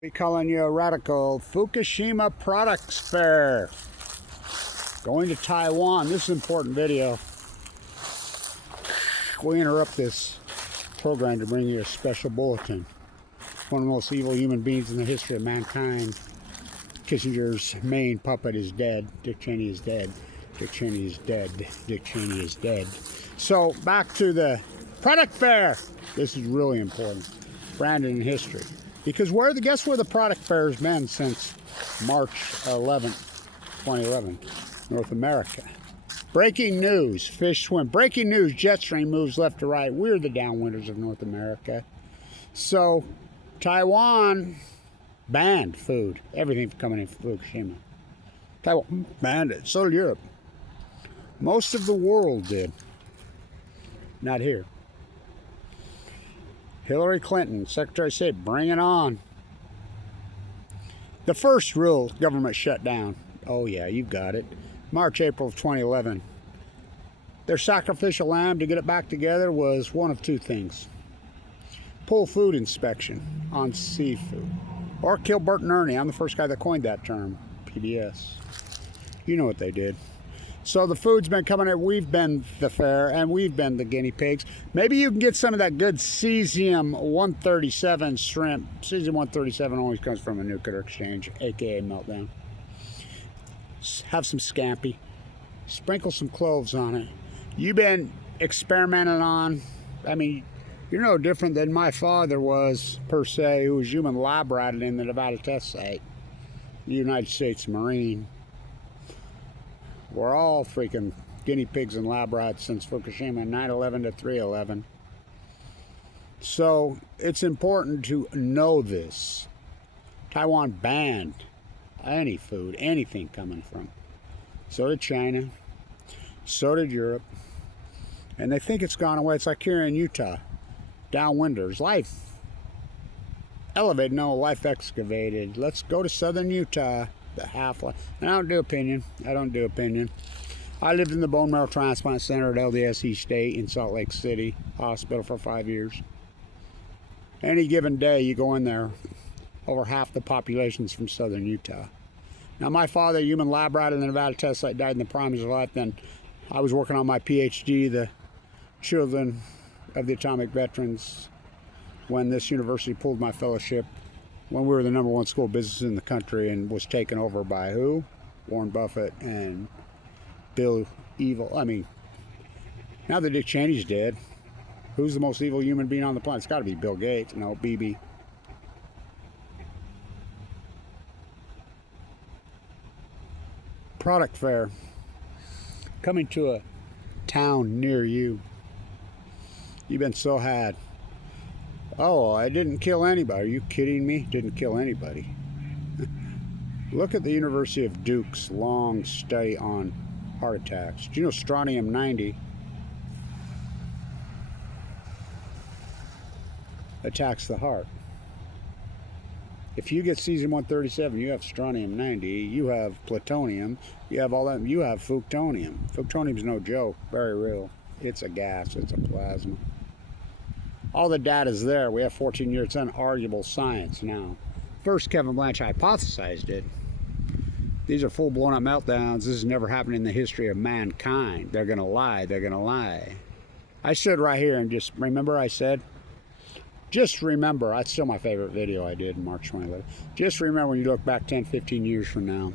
Be calling you a radical. FUKUSHIMA Products Fair. Going to Taiwan. This is an important video. We interrupt this program to bring you a special bulletin. One of the most evil human beings in the history of mankind. Kissinger's main puppet is dead. Dick Cheney is dead. Dick Cheney is dead. Dick Cheney is dead. So back to the product fair. This is really important. Branded in history. Because guess where the product fair has been since March 11th, 2011? North America. Breaking news, fish swim. Breaking news, jet stream moves left to right. We're the downwinders of North America. So, Taiwan banned food. Everything coming in from Fukushima. Taiwan banned it. So did Europe. Most of the world did. Not here. Hillary Clinton, Secretary of State, bring it on. The first real government shutdown. Oh yeah, you got it. March, April of 2011. Their sacrificial lamb to get it back together was one of two things. Pull food inspection on seafood. Or kill Bert and Ernie. I'm the first guy that coined that term. PBS. You know what they did. So the food's been coming in. We've been the fair, and we've been the guinea pigs. Maybe you can get some of that good cesium 137 shrimp. Cesium 137 always comes from a nuclear exchange, aka meltdown. Have some scampi. Sprinkle some cloves on it. You've been experimenting on. I mean, you're no different than my father was, per se, who was human lab ratted in the Nevada test site. The United States Marine. We're all freaking guinea pigs and lab rats since Fukushima, 9/11 to 3/11. So it's important to know this. Taiwan banned any food, anything coming from. So did China. So did Europe. And they think it's gone away. It's like here in Utah. Downwinders. Life elevated, no, life excavated. Let's go to southern Utah. The half-life. And I don't do opinion. I lived in the bone marrow transplant center at LDS State in Salt Lake City Hospital for 5 years. Any given day you go in there, over half the population's from southern Utah. Now my father, human lab rat in the Nevada test site, died in the prime of his life. Then I was working on my PhD, the children of the atomic veterans, when this university pulled my fellowship. When we were the #1 school of business in the country and was taken over by who? Warren Buffett and Bill Evil. I mean, now that Dick Cheney's dead, who's the most evil human being on the planet? It's got to be Bill Gates. No, BB. Product fair. Coming to a town near you. You've been so had. Oh, I didn't kill anybody. Are you kidding me? Didn't kill anybody. Look at the University of Duke's long study on heart attacks. Do you know strontium-90 attacks the heart? If you get cesium-137, you have strontium-90, you have plutonium, you have all that, you have fuktonium. Fuktonium's no joke, very real. It's a gas, it's a plasma. All the data's there. We have 14 years. It's unarguable science now. First, Kevin Blanch hypothesized it. These are full blown up meltdowns. This has never happened in the history of mankind. They're going to lie. They're going to lie. I stood right here and just remember I said, just remember, that's still my favorite video I did in March 2011. Just remember when you look back 10, 15 years from now.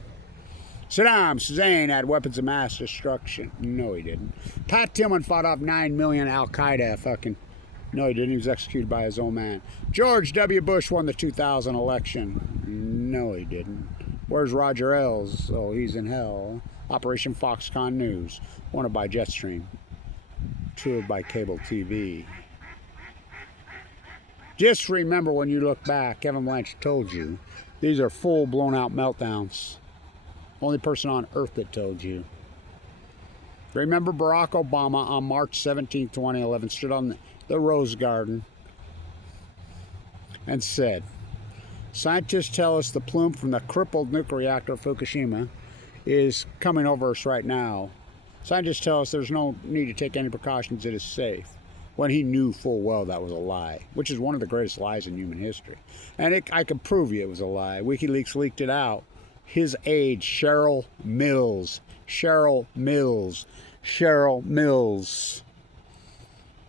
Saddam Hussein had weapons of mass destruction. No, he didn't. Pat Tillman fought off 9 million Al-Qaeda fucking. No, he didn't. He was executed by his own man. George W. Bush won the 2000 election. No, he didn't. Where's Roger Ailes? Oh, he's in hell. Operation Foxconn News. Wanted by Jetstream. Toured by cable TV. Just remember when you look back, Kevin Blanch told you, these are full blown out meltdowns. Only person on earth that told you. Remember Barack Obama on March 17, 2011 stood on the Rose Garden and said, scientists tell us the plume from the crippled nuclear reactor of Fukushima is coming over us right now. Scientists tell us there's no need to take any precautions, it is safe. when he knew full well that was a lie, which is one of the greatest lies in human history. And I can prove you it was a lie. WikiLeaks leaked it out. His aide, Cheryl Mills,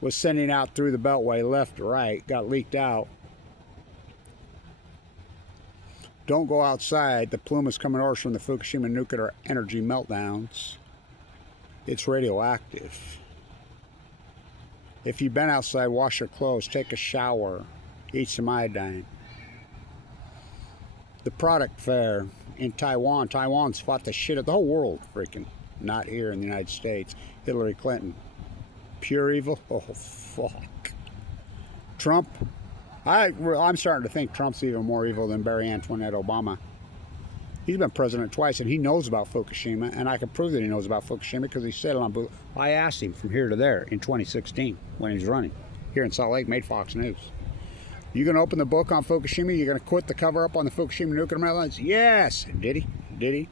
was sending out through the Beltway, left to right, got leaked out. Don't go outside. The plume is coming over from the Fukushima nuclear energy meltdowns. It's radioactive. If you've been outside, wash your clothes, take a shower, eat some iodine. The product fair in Taiwan. Taiwan's fought the shit of the whole world, freaking. Not here in the United States. Hillary Clinton. Pure evil? Oh, fuck. Trump? I'm starting to think Trump's even more evil than Barry Antoinette Obama. He's been president twice, and he knows about Fukushima, and I can prove that he knows about Fukushima because he said it on. I asked him from here to there in 2016 when he was running here in Salt Lake, made Fox News. You gonna open the book on Fukushima? You gonna quit the cover up on the Fukushima nuclear meltdowns? Yes. Did he? Did he?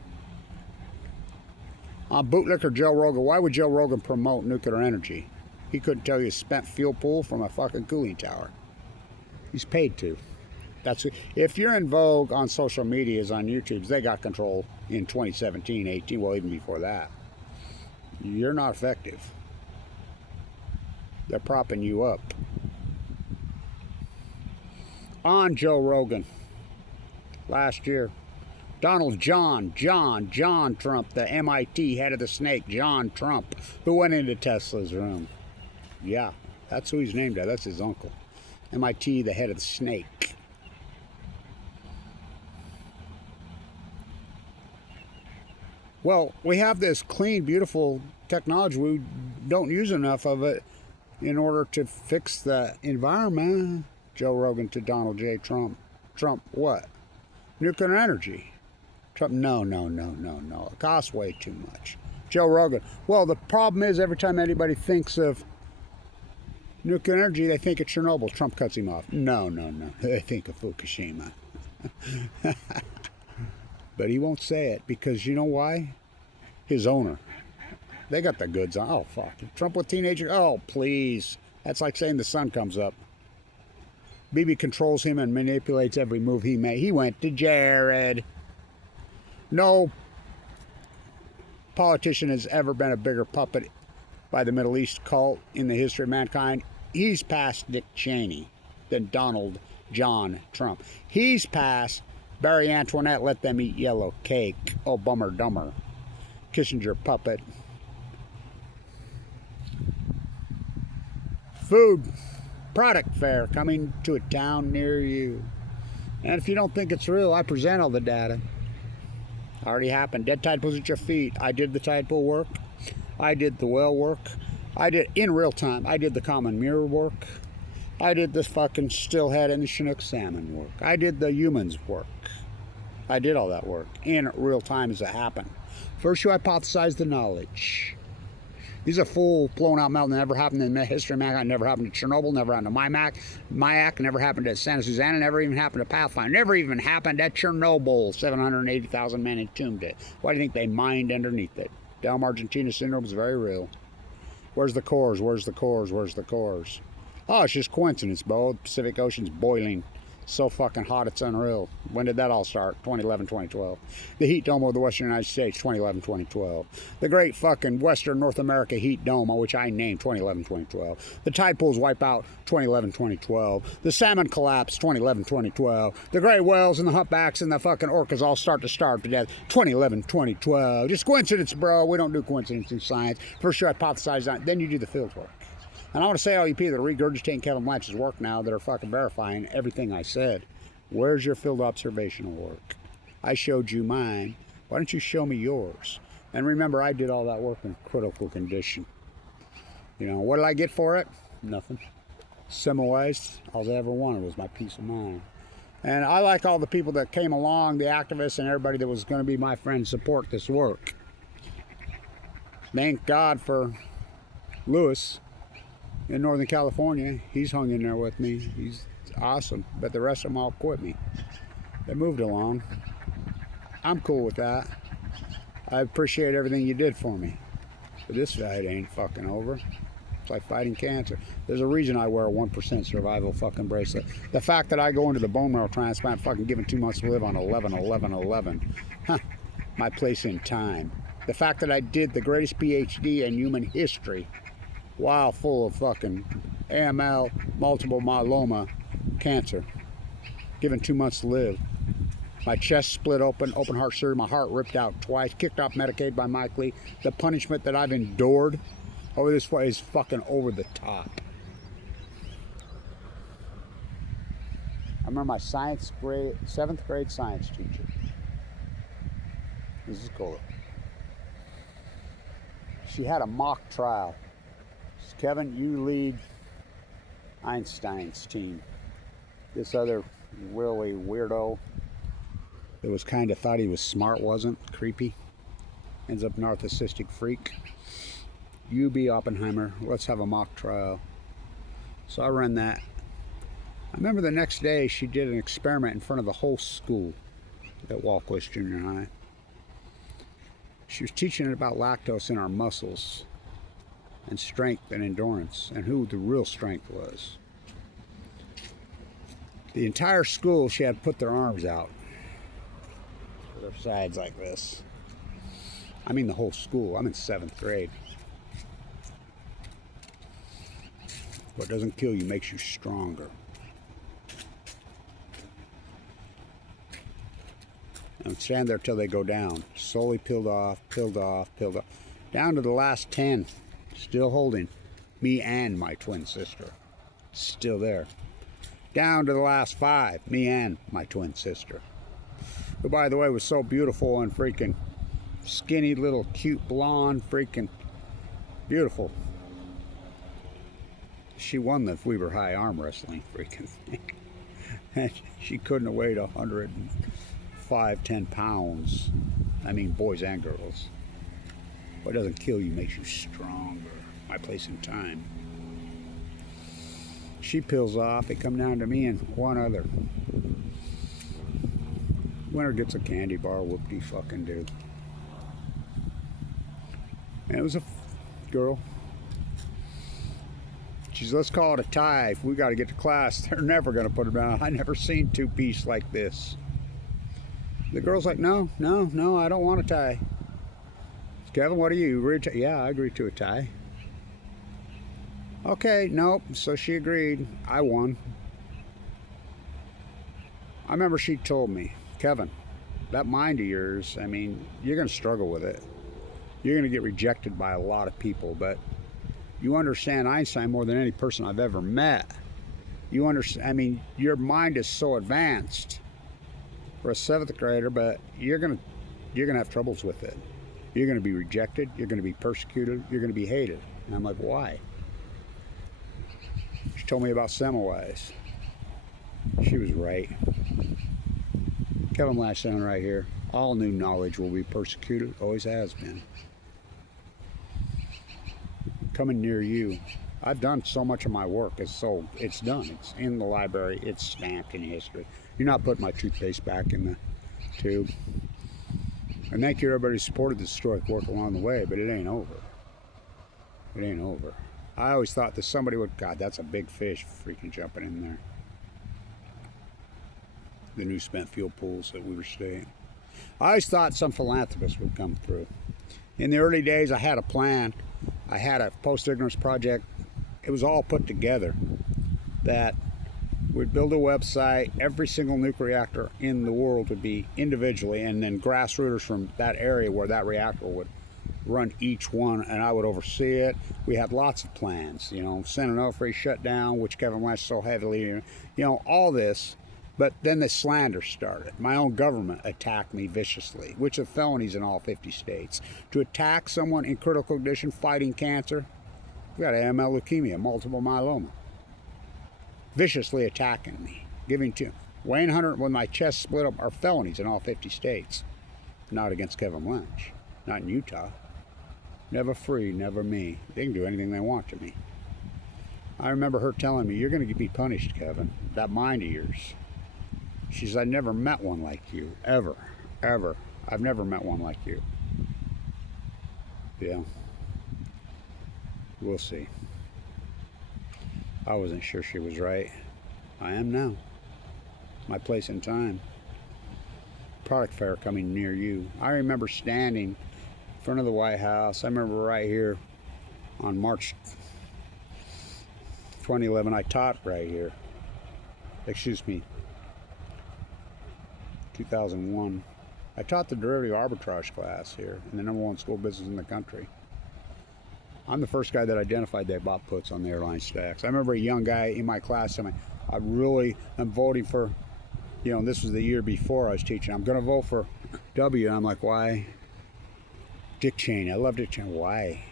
On Bootlicker Joe Rogan, why would Joe Rogan promote nuclear energy? He couldn't tell you spent fuel pool from a fucking cooling tower. He's paid to. That's if you're in vogue on social medias, on YouTube's, they got control in 2017, 18, well, even before that. You're not effective. They're propping you up. On Joe Rogan, last year, Donald John Trump, the MIT head of the snake, John Trump, who went into Tesla's room. Yeah, that's who he's named after. That's his uncle. MIT, the head of the snake. Well, we have this clean, beautiful technology. We don't use enough of it in order to fix the environment. Joe Rogan to Donald J. Trump. Trump, what? Nuclear energy. Trump, no. It costs way too much. Joe Rogan, well, the problem is every time anybody thinks of nuclear energy, they think of Chernobyl. Trump cuts him off. No. They think of Fukushima. But he won't say it because you know why? His owner. They got the goods on. Oh, fuck. Trump with teenagers? Oh, please. That's like saying the sun comes up. Bibi controls him and manipulates every move he made. He went to Jared. No politician has ever been a bigger puppet by the Middle East cult in the history of mankind. He's past Dick Cheney than Donald John Trump. He's past Barry Antoinette, let them eat yellow cake. Oh, bummer dumber. Kissinger puppet. Food product fair coming to a town near you. And if you don't think it's real, I present all the data. Already happened. Dead tide pools at your feet. I did the tide pool work. I did the well work. I did in real time. I did the common mirror work. I did this fucking stillhead and the Chinook salmon work. I did the humans work. I did all that work in real time as it happened. First, you hypothesize the knowledge. These are full blown out meltdowns. Never happened in the history of mankind. Never happened to Chernobyl. Never happened to Mayak. Never happened to Santa Susana. Never even happened to Pathfinder. Never even happened at Chernobyl. 780,000 men entombed it. Why do you think they mined underneath it? Delm Argentina syndrome is very real. Where's the cores? Where's the cores? Where's the cores? Oh, it's just coincidence, Bo. The Pacific Ocean's boiling. So fucking hot, it's unreal. When did that all start? 2011, 2012. The heat dome of the Western United States, 2011, 2012. The great fucking Western North America heat dome, which I named 2011, 2012. The tide pools wipe out, 2011, 2012. The salmon collapse, 2011, 2012. The gray whales and the humpbacks and the fucking orcas all start to starve to death, 2011, 2012. Just coincidence, bro. We don't do coincidence in science. First you hypothesize on it, then you do the field work. And I want to say all you people that are regurgitating Kevin Blanch's work now that are fucking verifying everything I said. Where's your field observational work? I showed you mine. Why don't you show me yours? And remember, I did all that work in critical condition. You know, what did I get for it? Nothing. Semmelweis, all I ever wanted was my peace of mind. And I like all the people that came along, the activists and everybody that was going to be my friend, support this work. Thank God for Lewis in Northern California. He's hung in there with me. He's awesome. But the rest of them all quit me. They moved along. I'm cool with that. I appreciate everything you did for me. But this fight ain't fucking over. It's like fighting cancer. There's a reason I wear a 1% survival fucking bracelet. The fact that I go into the bone marrow transplant fucking given 2 months to live on 11/11/11. Huh. My place in time. The fact that I did the greatest PhD in human history while full of fucking AML, multiple myeloma, cancer, given 2 months to live. My chest split open, open heart surgery, my heart ripped out twice, kicked off Medicaid by Mike Lee. The punishment that I've endured over this way is fucking over the top. I remember my 7th grade science teacher. This is cool. She had a mock trial. She said, Kevin, you lead Einstein's team. This other really weirdo that was kind of thought he was smart wasn't. Creepy. Ends up narcissistic freak. You be Oppenheimer. Let's have a mock trial. So I ran that. I remember the next day she did an experiment in front of the whole school at Walkwest Junior High. She was teaching it about lactose in our muscles and strength and endurance and who the real strength was. The entire school, she had put their arms out with their sides like this. I mean the whole school. I'm in 7th grade. What doesn't kill you makes you stronger. And stand there till they go down. Slowly peeled off, peeled off, peeled off. Down to the last 10. Still holding. Me and my twin sister. Still there. Down to the last 5. Me and my twin sister. Who, by the way, was so beautiful and freaking skinny, little, cute, blonde, freaking beautiful. She won the Weber High arm wrestling, freaking. And she couldn't have weighed 10 pounds. I mean, boys and girls. What doesn't kill you makes you stronger. My place in time. She peels off. It come down to me and one other. Winner gets a candy bar. Whoop-de-fucking do. And it was a girl. She says, let's call it a tie. If we got to get to class, they're never going to put it down. I never seen 2-piece like this. The girl's like, no, I don't want a tie. Kevin, what are you? Yeah, I agree to a tie. Okay, nope. So she agreed. I won. I remember she told me, Kevin, that mind of yours, I mean, you're going to struggle with it. You're going to get rejected by a lot of people, but you understand Einstein more than any person I've ever met. You understand, I mean, your mind is so advanced for a 7th grader, but you're gonna have troubles with it. You're gonna be rejected, you're gonna be persecuted, you're gonna be hated. And I'm like, why? She told me about Semmelweis. She was right. Kevin Lashdown right here. All new knowledge will be persecuted, always has been. Coming near you. I've done so much of my work, it's done. It's in the library, it's stamped in history. You're not putting my toothpaste back in the tube. And thank you everybody who supported this historic work along the way, but it ain't over. It ain't over. I always thought that somebody would, God, that's a big fish freaking jumping in there. The new spent fuel pools that we were staying. I always thought some philanthropist would come through. In the early days, I had a plan. I had a post-ignorance project. It was all put together that we'd build a website. Every single nuclear reactor in the world would be individually, and then grassrooters from that area where that reactor would run each one, and I would oversee it. We had lots of plans, you know, San Onofre shut down, which Kevin West so heavily, you know, all this. But then the slander started. My own government attacked me viciously, which are felonies in all 50 states. To attack someone in critical condition fighting cancer, we got AML leukemia, multiple myeloma. Viciously attacking me, giving to Wayne Hunter when my chest split up are felonies in all 50 states. Not against Kevin Lynch, not in Utah. Never free, never me. They can do anything they want to me. I remember her telling me, you're going to be punished, Kevin. That mind of yours. She says, I never met one like you, ever, ever. I've never met one like you. Yeah. We'll see. I wasn't sure she was right. I am now. My place and time. Product fair coming near you. I remember standing in front of the White House. I remember right here on March 2011. I taught right here. Excuse me. 2001. I taught the derivative arbitrage class here in the #1 school business in the country. I'm the first guy that identified they bought puts on the airline stacks. I remember a young guy in my class saying, I really am voting for, you know, and this was the year before I was teaching, I'm going to vote for W. And I'm like, why? Dick Cheney. I love Dick Cheney. Why?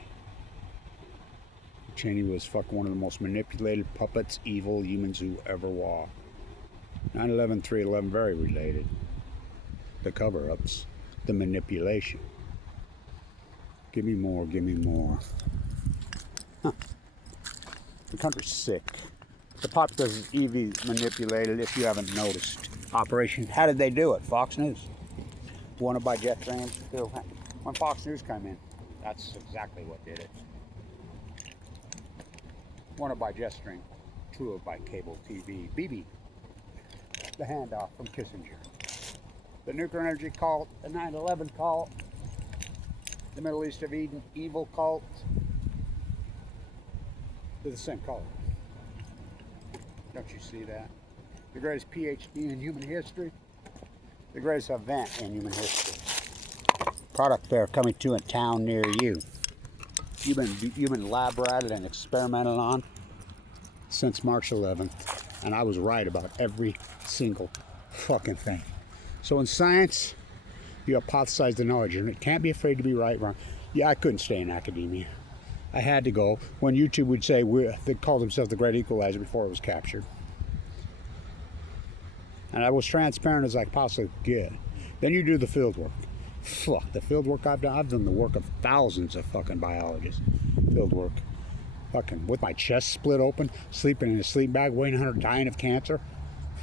Cheney was fucking one of the most manipulated puppets, evil humans who ever walked. 9/11, 3/11, very related. The cover-ups, the manipulation. Give me more, give me more. Huh. The country's sick. The populace is EV manipulated, if you haven't noticed. Operation, how did they do it? Fox News. Wanted by jet trains. When Fox News came in, that's exactly what did it. Wanted by jet stream, toured by cable TV. BB, the handoff from Kissinger. The nuclear energy cult, the 9/11 cult, the Middle East of Eden evil cult. They're the same color. Don't you see that? The greatest PhD in human history. The greatest event in human history. Product fair coming to a town near you. You've been lab ratted and experimented on since March 11th. And I was right about every single fucking thing. So in science, you hypothesize the knowledge, and it can't be afraid to be right, wrong. Yeah, I couldn't stay in academia. I had to go. When YouTube would say, they called themselves the Great Equalizer before it was captured. And I was transparent as I possibly could get. Then you do the field work. Fuck, the field work I've done the work of thousands of fucking biologists. Field work. Fucking with my chest split open, sleeping in a sleep bag, weighing 100, dying of cancer.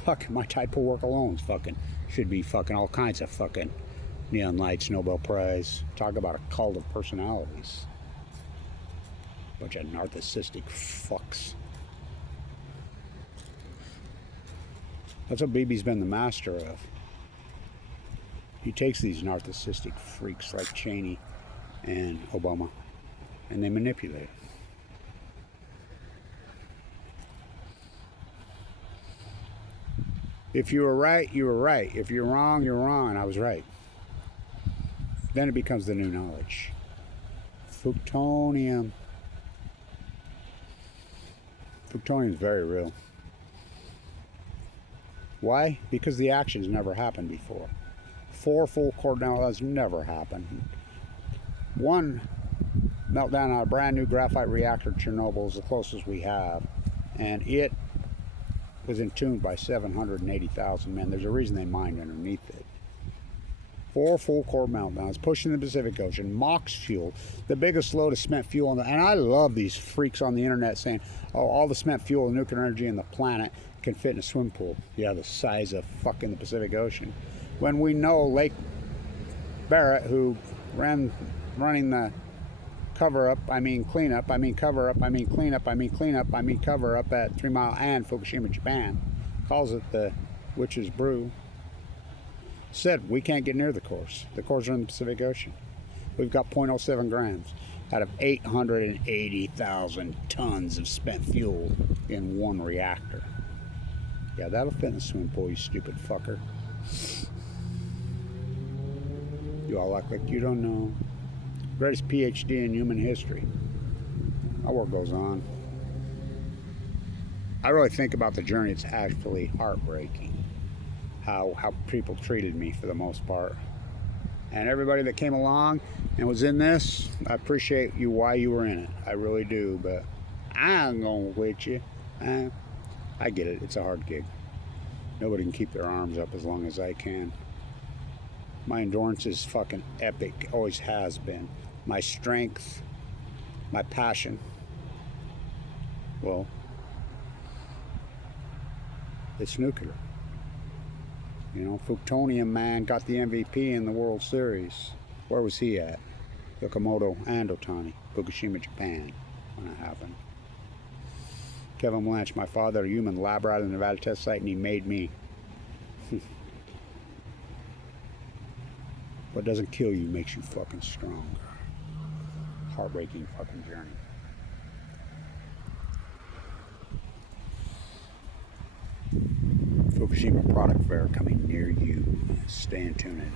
Fucking my type of work alone fucking should be fucking all kinds of fucking neon lights, Nobel Prize. Talk about a cult of personalities. Bunch of narcissistic fucks. That's what Bibi's been the master of. He takes these narcissistic freaks like Cheney and Obama, and they manipulate it. If you were right, you were right. If you're wrong, you're wrong, and I was right. Then it becomes the new knowledge. Plutonium. Plutonium is very real. Why? Because the actions never happened before. 4 full core meltdowns never happened. 1 meltdown on a brand new graphite reactor, Chernobyl, is the closest we have. And it was entombed by 780,000 men. There's a reason they mined underneath it. 4 full core meltdowns, pushing the Pacific Ocean, MOX fuel, the biggest load of spent fuel on the, and I love these freaks on the internet saying, oh, all the spent fuel and nuclear energy in the planet can fit in a swim pool. Yeah, the size of fucking the Pacific Ocean. When we know Lake Barrett, who running the cover-up, I mean cleanup, I mean cover-up, I mean cleanup, I mean cleanup, I mean cover-up at 3 Mile and Fukushima, Japan, calls it the witch's brew, said we can't get near the cores. The cores are in the Pacific Ocean. We've got 0.07 grams out of 880,000 tons of spent fuel in 1 reactor. Yeah, that'll fit in the swimming pool, you stupid fucker. You all act like you don't know. Greatest PhD in human history. My work goes on. I really think about the journey. It's actually heartbreaking how people treated me for the most part. And everybody that came along and was in this, I appreciate you why you were in it. I really do, but I ain't gonna quit you. I get it. It's a hard gig. Nobody can keep their arms up as long as I can. My endurance is fucking epic. Always has been. My strength, my passion, well, it's nuclear. You know, Plutonium Man got the MVP in the World Series. Where was he at? Yamamoto and Otani, Fukushima, Japan, when it happened. Kevin Blanche, my father, a human lab rat in the Nevada test site, and he made me. What doesn't kill you makes you fucking stronger. Heartbreaking fucking journey. Fukushima Product Fair coming near you. Stay in tune.